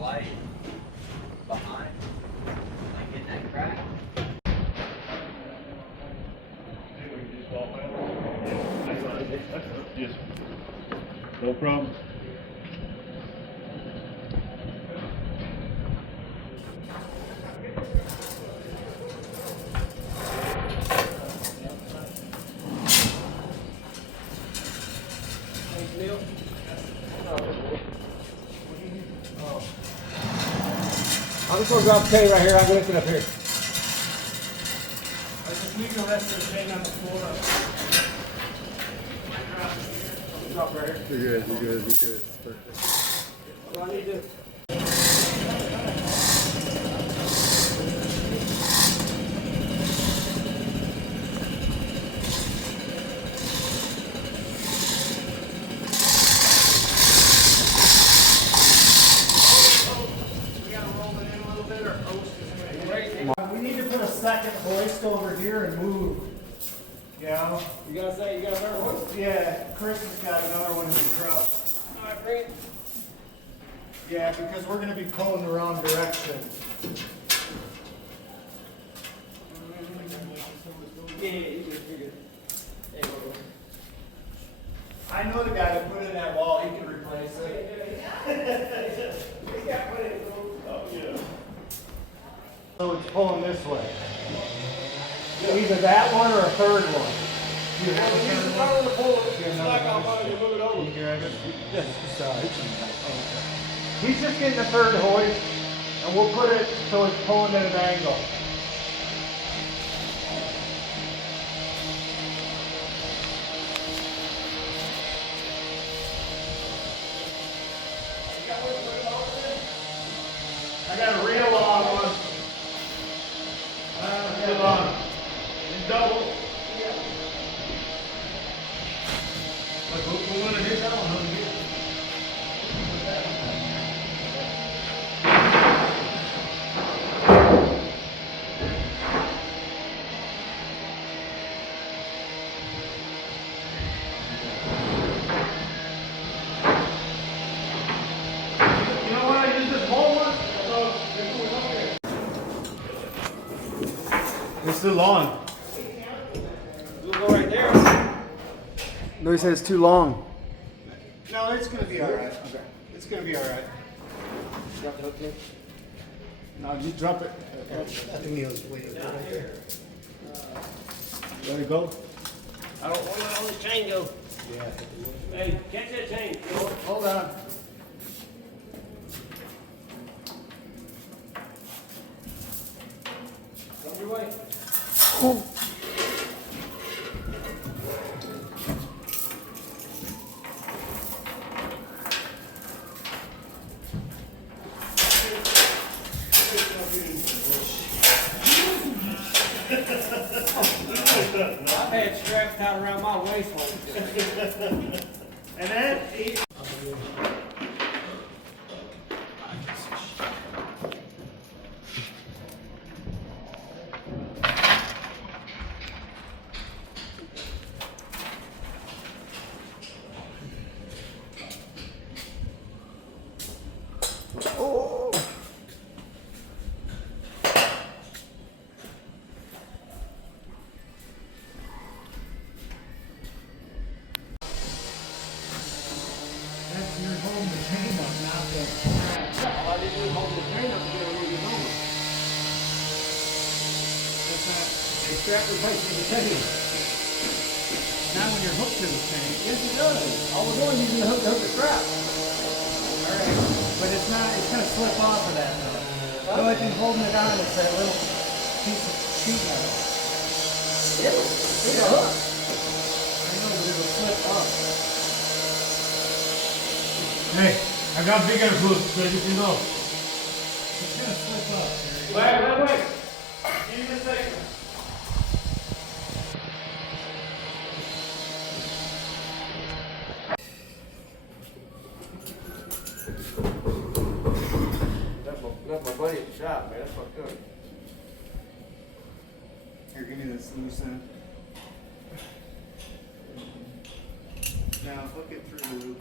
light behind, like in that crack. Yes. No problem. I'm just going to drop the chain right here. I can lift it up here. I just leave the rest of the chain on the floor. Drop right here. You're good. Perfect. Well, I need to. We need to put a second hoist over here and move. You know? You got another one? Yeah, Chris has got another one in the truck. All right, bring it. Yeah, because we're going to be pulling the wrong direction. Yeah, you good. Hey, go. I know the guy that put in that wall, he can replace it. He's got plenty of room. Oh, yeah. So it's pulling this way. Either that one or a third one. Do you have a third one? The pull. It's like I'm going to move it over. Here, I guess. He's just getting the third hoist, and we'll put it so it's pulling at an angle. I got a real long one. Real long. And double. We want to hit that one. You know what? I use this whole one. It's too long. We'll go right there. No, he said it's too long. No, it's going to be all right. Okay. It's going to be all right. Drop the hook in. No, just drop it. I think he was way right here. Let it go. I don't want to let all this chain go. Yeah. Hey, catch that chain. Hold on. Come your way. I've had straps tied around my waist like And then, you're holding the chain up, not the strap. all I did was hold the chain up to get it where you're going. That's not. The strap replaces the chain. Not when you're hooked to the chain. Yes, it does. All we're doing is using the hook to hook the strap. All right. But it's not. It's gonna slip off of that though. The only thing holding it on is that little piece of sheet metal. It's a hook. I know, but it'll slip up. Hey, I got bigger hooks, so you can know. It's gonna slip up. Wait. Give me a second. That's my buddy at the shop, man. That's fucked up. Here, give me this loose end. Now hook it through the loop.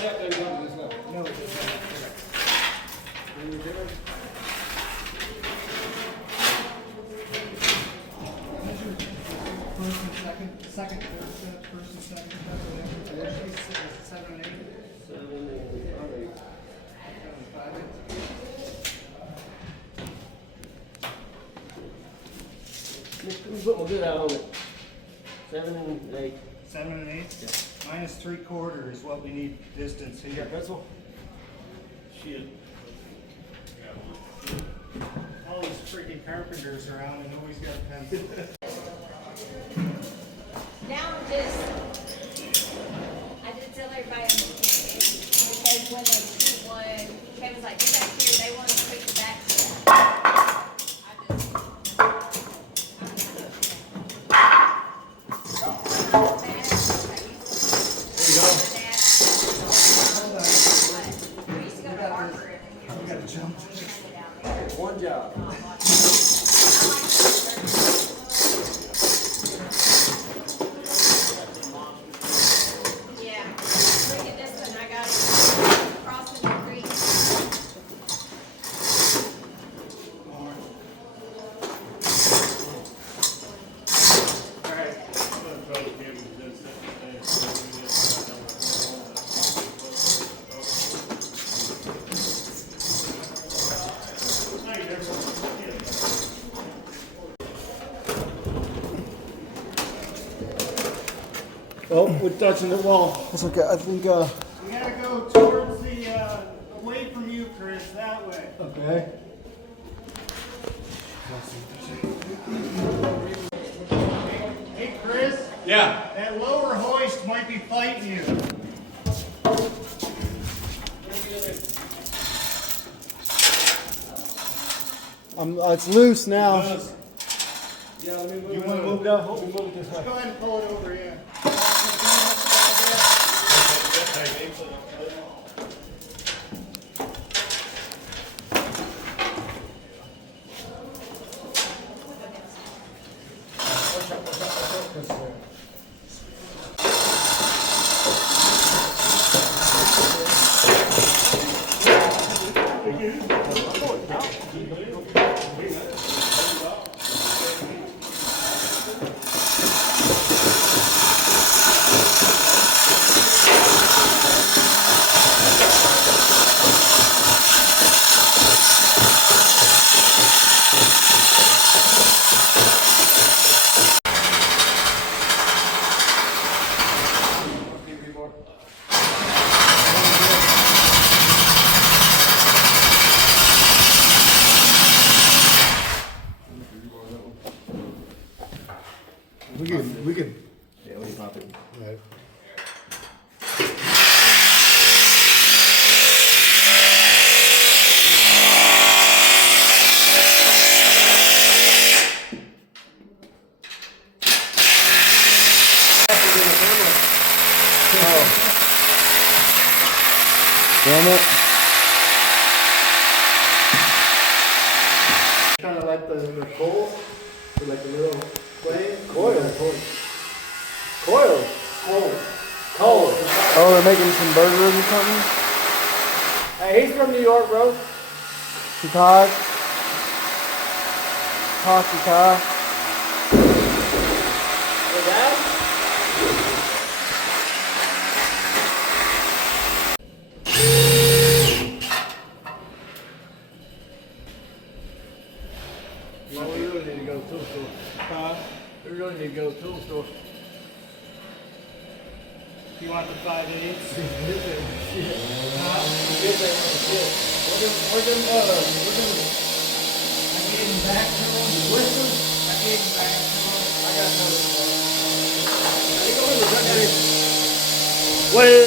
step that goes to this level. No, it does not. First and second, third step, first and second step, whatever. Actually, 7 and 8. 7 and 8. 7 and 5. Let me put my good eye on it. 7 and 8. 7 and 8? Yeah. Minus 3/4 is what we need distance here. Pencil? Shit. All these freaking carpenters around and nobody's got a pencil. Now I did tell everybody I'm because when Kevin was like, get back here, they want to take the back step. We used to go to Harvard. We gotta jump. One job. Yeah. Look at this one. I got it crossing the creek. Oh, we're touching the wall. That's okay. I think, We gotta go towards the, away from you, Chris, that way. Okay. Hey, Chris, Yeah. that lower hoist might be fighting you. It's loose now. Yeah, let me move You it wanna over. move it up? Let me move it this way. Go ahead and pull it over, yeah. We can. Yeah, we can pop it. Right. Damn it. Kind of like the coals, or like the little flame. Coils. Coils. Coals. Oh, they're making some burgers or something? Hey, he's from New York, bro. Chicago. Chicago. Your dad? Well, we really need to go to the tool store. We really need to go to the tool store. You want the 5/8? We're them, I gave him back to him. with them. I gave him back to him. I got another one. Hey, go in the back. Well,